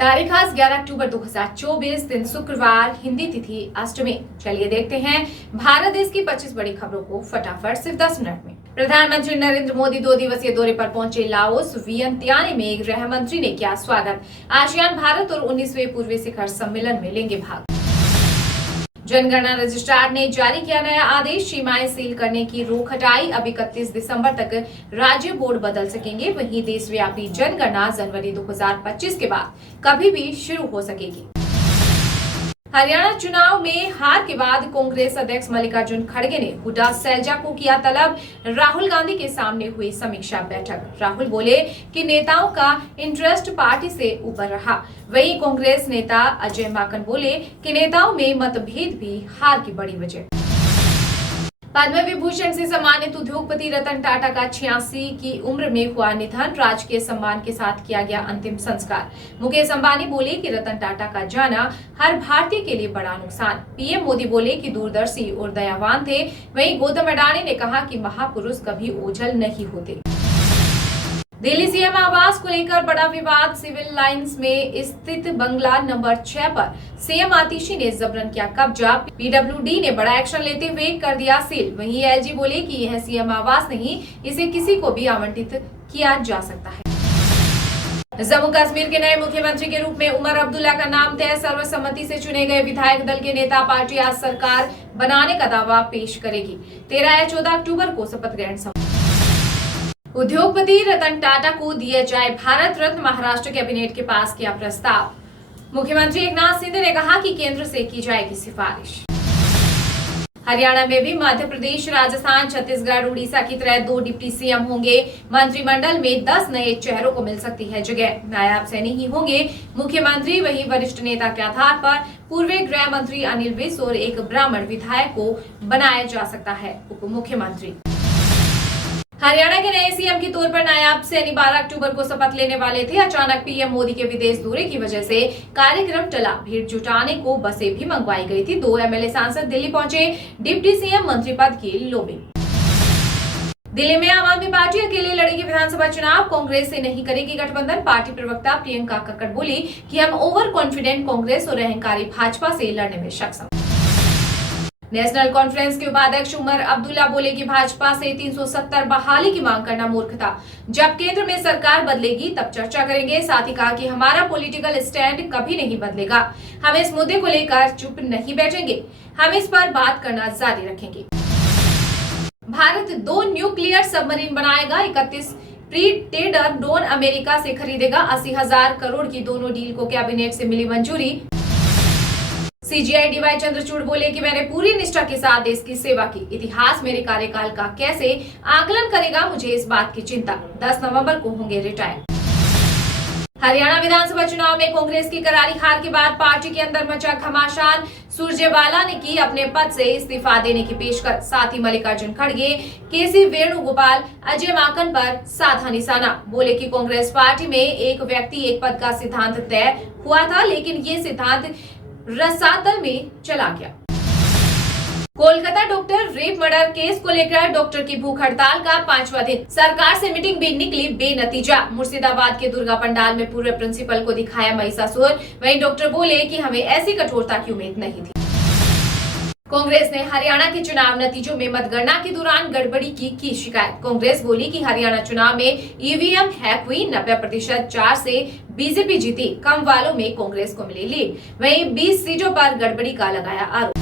तारीख आज 11 अक्टूबर 2024 दिन शुक्रवार, हिंदी तिथि अष्टमी। चलिए देखते हैं भारत देश की 25 बड़ी खबरों को फटाफट सिर्फ 10 मिनट में। प्रधानमंत्री नरेंद्र मोदी 2 दिवसीय दौरे पर पहुंचे लाओस। वियंतियान में गृह मंत्री ने किया स्वागत। आसियान भारत और 19वें पूर्वी शिखर सम्मेलन में लेंगे भाग। जनगणना रजिस्ट्रार ने जारी किया नया आदेश। सीमाएं सील करने की रोक हटाई। अब 31 दिसंबर तक राज्य बोर्ड बदल सकेंगे। वहीं देशव्यापी जनगणना जनवरी 2025 के बाद कभी भी शुरू हो सकेगी। हरियाणा चुनाव में हार के बाद कांग्रेस अध्यक्ष मल्लिकार्जुन खड़गे ने हुड्डा शैलजा को किया तलब। राहुल गांधी के सामने हुई समीक्षा बैठक। राहुल बोले कि नेताओं का इंटरेस्ट पार्टी से ऊपर रहा। वहीं कांग्रेस नेता अजय माकन बोले कि नेताओं में मतभेद भी हार की बड़ी वजह। पद्म विभूषण से सम्मानित उद्योगपति रतन टाटा का 86 की उम्र में हुआ निधन। राजकीय सम्मान के साथ किया गया अंतिम संस्कार। मुकेश अंबानी बोले कि रतन टाटा का जाना हर भारतीय के लिए बड़ा नुकसान। पीएम मोदी बोले कि दूरदर्शी और दयावान थे। वहीं गौतम अडानी ने कहा कि महापुरुष कभी ओझल नहीं होते। दिल्ली सीएम आवास को लेकर बड़ा विवाद। सिविल लाइंस में स्थित बंगला नंबर 6 पर सीएम आतिशी ने जबरन किया कब्जा। पीडब्ल्यूडी ने बड़ा एक्शन लेते हुए कर दिया सील। वहीं एलजी बोले कि यह सीएम आवास नहीं, इसे किसी को भी आवंटित किया जा सकता है। जम्मू कश्मीर के नए मुख्यमंत्री के रूप में उमर अब्दुल्ला का नाम तय। सर्वसम्मति से चुने गए विधायक दल के नेता पार्टी आज सरकार बनाने का दावा पेश करेगी। 13 या 14 अक्टूबर को शपथ ग्रहण समारोह। उद्योगपति रतन टाटा को दिया जाए भारत रत्न। महाराष्ट्र कैबिनेट के पास किया प्रस्ताव। मुख्यमंत्री एकनाथ शिंदे ने कहा कि केंद्र से की जाएगी सिफारिश। हरियाणा में भी मध्य प्रदेश, राजस्थान, छत्तीसगढ़, उड़ीसा की तरह 2 डिप्टी सीएम होंगे। मंत्रिमंडल में 10 नए चेहरों को मिल सकती है जगह। नायब सैनी ही होंगे मुख्यमंत्री। वहीं वरिष्ठ नेता के आधार पर पूर्व गृह मंत्री अनिल विज और एक ब्राह्मण विधायक को बनाया जा सकता है उप मुख्यमंत्री। हरियाणा के नए सीएम के तौर पर नायब सैनी 12 अक्टूबर को शपथ लेने वाले थे। अचानक पीएम मोदी के विदेश दौरे की वजह से कार्यक्रम टला। भीड़ जुटाने को बसें भी मंगवाई गई थी। 2 एमएलए सांसद दिल्ली पहुंचे। डिप्टी सीएम मंत्री पद की लोबिंग। दिल्ली में आम आदमी पार्टी अकेले लड़ेगी विधानसभा चुनाव। कांग्रेस से नहीं करेगी गठबंधन। पार्टी प्रवक्ता प्रियंका कक्कड़ बोली कि हम ओवर कॉन्फिडेंट कांग्रेस और अहंकारी भाजपा से लड़ने में सक्षम। नेशनल कॉन्फ्रेंस के उपाध्यक्ष उमर अब्दुल्ला बोले कि भाजपा से 370 बहाली की मांग करना मूर्खता। जब केंद्र में सरकार बदलेगी तब चर्चा करेंगे। साथ ही कहा कि हमारा पॉलिटिकल स्टैंड कभी नहीं बदलेगा। हम इस मुद्दे को लेकर चुप नहीं बैठेंगे। हम इस पर बात करना जारी रखेंगे। भारत 2 न्यूक्लियर सबमरीन बनाएगा। 31 प्रीडेटर ड्रोन अमेरिका से खरीदेगा। 80,000 करोड़ की दोनों डील को कैबिनेट से मिली मंजूरी। सीजीआई डीवाई चंद्रचूड़ बोले कि मैंने पूरी निष्ठा के साथ देश की सेवा की। इतिहास मेरे कार्यकाल का कैसे आकलन करेगा, मुझे इस बात की चिंता। 10 नवंबर को होंगे रिटायर। हरियाणा विधानसभा चुनाव में कांग्रेस की करारी हार के बाद पार्टी के अंदर मचा घमासान। सुरजेवाला ने की अपने पद से इस्तीफा देने की पेशकश। साथ ही मल्लिकार्जुन खड़गे, केसी वेणुगोपाल, अजय माकन पर साधा निशाना। बोले कि कांग्रेस पार्टी में एक व्यक्ति एक पद का सिद्धांत तय हुआ था, लेकिन ये सिद्धांत रसातल में चला गया। Kolkata doctor rape murder case को लेकर डॉक्टर की भूख हड़ताल का 5वां दिन। सरकार से मीटिंग भी निकली बेनतीजा। मुर्शिदाबाद के दुर्गा पंडाल में पूर्व प्रिंसिपल को दिखाया महिषासुर। वहीं डॉक्टर बोले कि हमें ऐसी कठोरता की उम्मीद नहीं थी। कांग्रेस ने हरियाणा के चुनाव नतीजों में मतगणना के दौरान गड़बड़ी की शिकायत। कांग्रेस बोली कि हरियाणा चुनाव में ईवीएम हैक हुई। 90% 4 से बीजेपी जीती। कम वालों में कांग्रेस को मिली लीड। वहीं 20 सीटों पर गड़बड़ी का लगाया आरोप।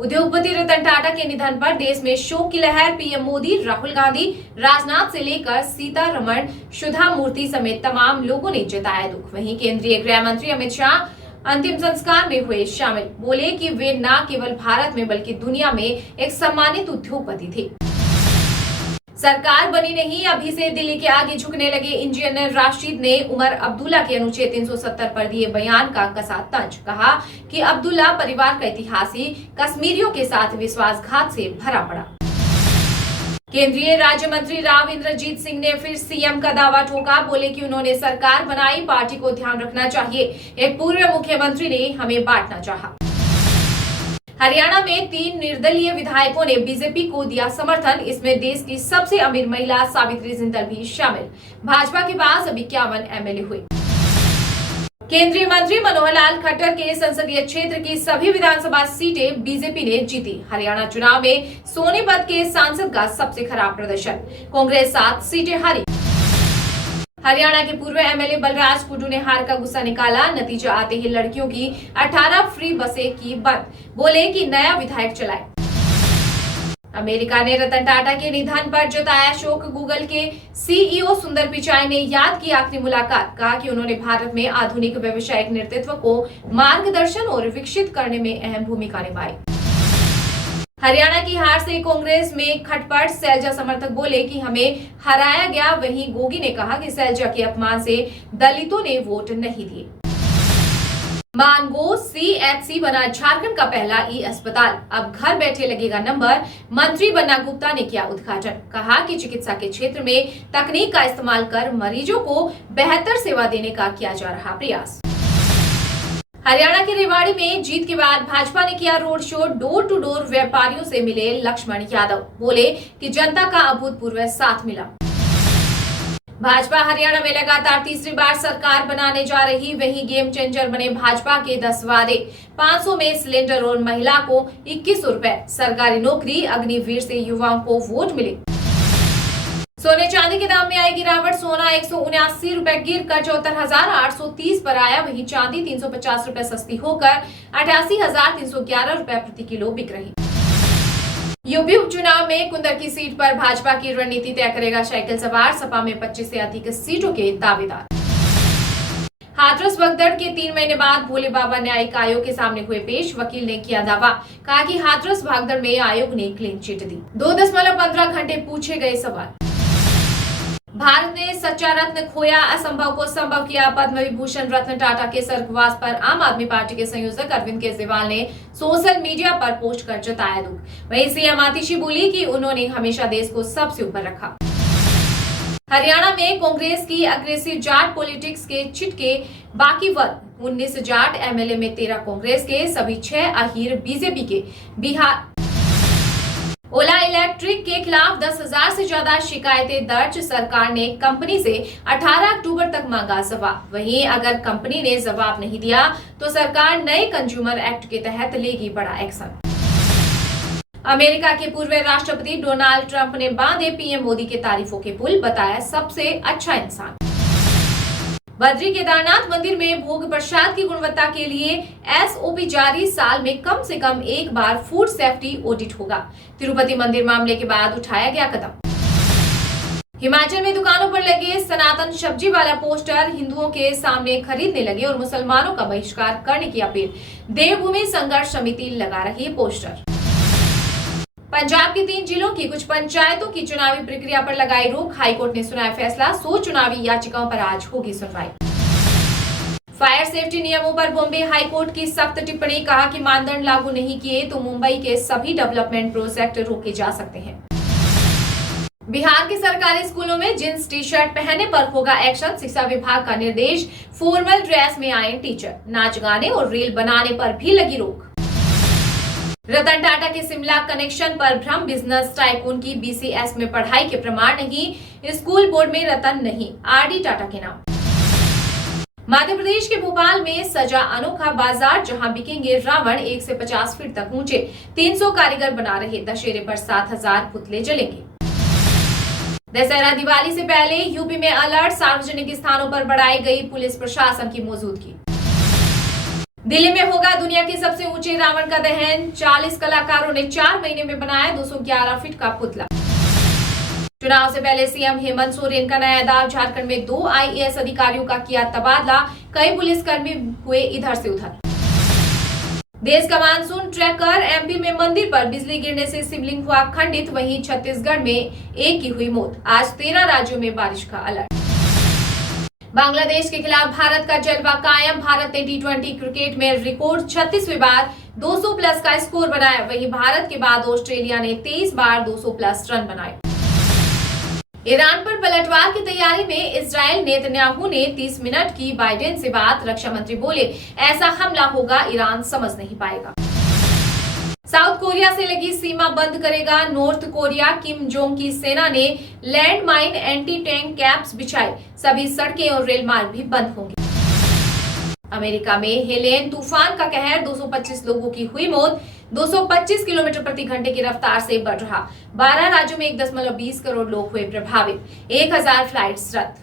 उद्योगपति रतन टाटा के निधन पर देश में शोक की लहर। पीएम मोदी, राहुल गांधी, राजनाथ से लेकर सीतारमण, सुधा मूर्ति समेत तमाम लोगों ने जताया दुख। वहीं केंद्रीय गृह मंत्री अमित शाह अंतिम संस्कार में हुए शामिल। बोले कि वे न केवल भारत में बल्कि दुनिया में एक सम्मानित उद्योगपति थे। सरकार बनी नहीं, अभी से दिल्ली के आगे झुकने लगे इंजीनियर राशिद ने उमर अब्दुल्ला के अनुच्छेद 370 पर दिए बयान का कसा तंज। कहा कि अब्दुल्ला परिवार का इतिहास ही कश्मीरियों के साथ विश्वासघात से भरा पड़ा। केंद्रीय राज्य मंत्री राव इंद्रजीत सिंह ने फिर सीएम का दावा ठोका। बोले कि उन्होंने सरकार बनाई, पार्टी को ध्यान रखना चाहिए। एक पूर्व मुख्यमंत्री ने हमें बांटना चाहा। हरियाणा में 3 निर्दलीय विधायकों ने बीजेपी को दिया समर्थन। इसमें देश की सबसे अमीर महिला सावित्री जिंदल भी शामिल। भाजपा के पास अब 51 एमएलए हुए। केंद्रीय मंत्री मनोहर लाल खट्टर के संसदीय क्षेत्र की सभी विधानसभा सीटें बीजेपी ने जीती। हरियाणा चुनाव में सोनीपत के सांसद का सबसे खराब प्रदर्शन, कांग्रेस 7 सीटें हारी। हरियाणा के पूर्व एमएलए बलराज कुड्डू ने हार का गुस्सा निकाला। नतीजा आते ही लड़कियों की 18 फ्री बसें की बंद, बोले कि नया विधायक चलाए। अमेरिका ने रतन टाटा के निधन पर जताया शोक। गूगल के सीईओ सुंदर पिचाई ने याद की आखिरी मुलाकात, कहा कि उन्होंने भारत में आधुनिक व्यावसायिक नेतृत्व को मार्गदर्शन और विकसित करने में अहम भूमिका निभाई। हरियाणा की हार से कांग्रेस में खटपट, सैलजा समर्थक बोले कि हमें हराया गया। वहीं गोगी ने कहा कि सैलजा के अपमान से दलितों ने वोट नहीं दिए। मानगो सीएचसी बना झारखंड का पहला ई अस्पताल, अब घर बैठे लगेगा नंबर। मंत्री बन्ना गुप्ता ने किया उद्घाटन, कहा कि चिकित्सा के क्षेत्र में तकनीक का इस्तेमाल कर मरीजों को बेहतर सेवा देने का किया जा रहा प्रयास। हरियाणा के रेवाड़ी में जीत के बाद भाजपा ने किया road show. Door to door व्यापारियों से मिले लक्ष्मण यादव, बोले कि जनता का अभूतपूर्व साथ मिला। भाजपा हरियाणा में लगातार तीसरी बार सरकार बनाने जा रही, वहीं गेम चेंजर बने भाजपा के 10 वादे। 500 में सिलेंडर और महिला को 2100 रुपए, सरकारी नौकरी, अग्निवीर से युवाओं को वोट मिले। सोने चांदी के दाम में आई गिरावट, सोना 179 रुपए गिर कर 74,830 पर आया। वहीं चांदी 350 रुपए सस्ती होकर 88,311 रुपए प्रति किलो बिक रही। यूपी उपचुनाव में कुंदर की सीट पर भाजपा की रणनीति तय करेगा साइकिल सवार, सपा में 25 से अधिक सीटों के दावेदार। हाथरस भगदड़ के 3 महीने बाद भोले बाबा न्यायिक आयोग के सामने हुए पेश। वकील ने किया दावा, कहा कि हाथरस भगदड़ में आयोग ने क्लीन चिट दी। 2.15 घंटे पूछे गए सवाल। भारत ने सच्चा रत्न खोया, असंभव को संभव किया। पद्म विभूषण रत्न टाटा के स्वर्गवास पर आम आदमी पार्टी के संयोजक अरविंद केजरीवाल ने सोशल मीडिया पर पोस्ट कर जताया दुख। वहीं सीएम आतिशी बोली कि उन्होंने हमेशा देश को सबसे ऊपर रखा। हरियाणा में कांग्रेस की अग्रेसिव जाट पॉलिटिक्स के छिटके बाकी वर्ग, 19 जाट एमएलए में 13 कांग्रेस के, सभी 6 अहीर बीजेपी के। बिहार ओला इलेक्ट्रिक के खिलाफ 10,000 से ज्यादा शिकायतें दर्ज, सरकार ने कंपनी से 18 अक्टूबर तक मांगा जवाब। वहीं अगर कंपनी ने जवाब नहीं दिया तो सरकार नए कंज्यूमर एक्ट के तहत लेगी बड़ा एक्शन। अमेरिका के पूर्व राष्ट्रपति डोनाल्ड ट्रंप ने बांधे पीएम मोदी के तारीफों के पुल, बताया सबसे अच्छा इंसान। बद्री केदारनाथ मंदिर में भोग प्रसाद की गुणवत्ता के लिए एसओपी जारी, साल में कम से कम एक बार फूड सेफ्टी ऑडिट होगा। तिरुपति मंदिर मामले के बाद उठाया गया कदम। हिमाचल में दुकानों पर लगे सनातन सब्जी वाला पोस्टर, हिंदुओं के सामने खरीदने लगे और मुसलमानों का बहिष्कार करने की अपील। देवभूमि संघर्ष समिति लगा रही पोस्टर। पंजाब के 3 जिलों की कुछ पंचायतों की चुनावी प्रक्रिया पर लगाई रोक, हाईकोर्ट ने सुनाया फैसला। 100 चुनावी याचिकाओं पर आज होगी सुनवाई। फायर सेफ्टी नियमों पर बॉम्बे हाईकोर्ट की सख्त टिप्पणी, कहा कि मानदंड लागू नहीं किए तो मुंबई के सभी डेवलपमेंट प्रोजेक्ट रोके जा सकते हैं। बिहार के सरकारी स्कूलों में जींस टी शर्ट पहनने पर होगा एक्शन, शिक्षा विभाग का निर्देश। फॉर्मल ड्रेस में आए टीचर, नाच गाने और रील बनाने पर भी लगी रोक। रतन टाटा के शिमला कनेक्शन पर भ्रम, बिजनेस टाइकून की बीसीएस में पढ़ाई के प्रमाण नहीं, स्कूल बोर्ड में रतन नहीं, आरडी टाटा के नाम। मध्य प्रदेश के भोपाल में सजा अनोखा बाजार, जहां बिकेंगे रावण 1 से 50 फीट तक ऊंचे। 300 कारीगर बना रहे, दशहरे पर 7,000 पुतले जलेंगे। दशहरा दिवाली से पहले यूपी में अलर्ट, सार्वजनिक स्थानों पर बढ़ाई गई पुलिस प्रशासन की मौजूदगी। दिल्ली में होगा दुनिया के सबसे ऊंचे रावण का दहन, 40 कलाकारों ने 4 महीने में बनाया 211 फीट का पुतला। चुनाव से पहले सीएम हेमंत सोरेन का नया दाव, झारखंड में 2 आईएएस अधिकारियों का किया तबादला, कई पुलिसकर्मी हुए इधर से उधर। देश का मानसून ट्रैकर, एमपी में मंदिर पर बिजली गिरने से शिवलिंग हुआ खंडित, वहीं छत्तीसगढ़ में एक की हुई मौत। आज 13 राज्यों में बारिश का अलर्ट। बांग्लादेश के खिलाफ भारत का जलवा कायम, भारत ने टी20 क्रिकेट में रिकॉर्ड 36वीं बार 200 प्लस का स्कोर बनाया। वहीं भारत के बाद ऑस्ट्रेलिया ने 23 बार 200 प्लस रन बनाए। ईरान पर पलटवार की तैयारी में इजराइल, नेतन्याहू ने 30 मिनट की बाइडेन से बात, रक्षा मंत्री बोले ऐसा हमला होगा ईरान समझ नहीं पाएगा। साउथ कोरिया से लगी सीमा बंद करेगा नॉर्थ कोरिया, किम जोंग की सेना ने land mine anti tank caps बिछाए, सभी सड़कें और रेल मार्ग भी बंद होंगे। अमेरिका में हेलेन तूफान का कहर, 225 लोगों की हुई मौत, 225 किलोमीटर प्रति घंटे की रफ्तार से बढ़ रहा। 12 राज्यों में 1.20 करोड़ लोग हुए प्रभावित, 1000 फ्लाइट्स रद्द।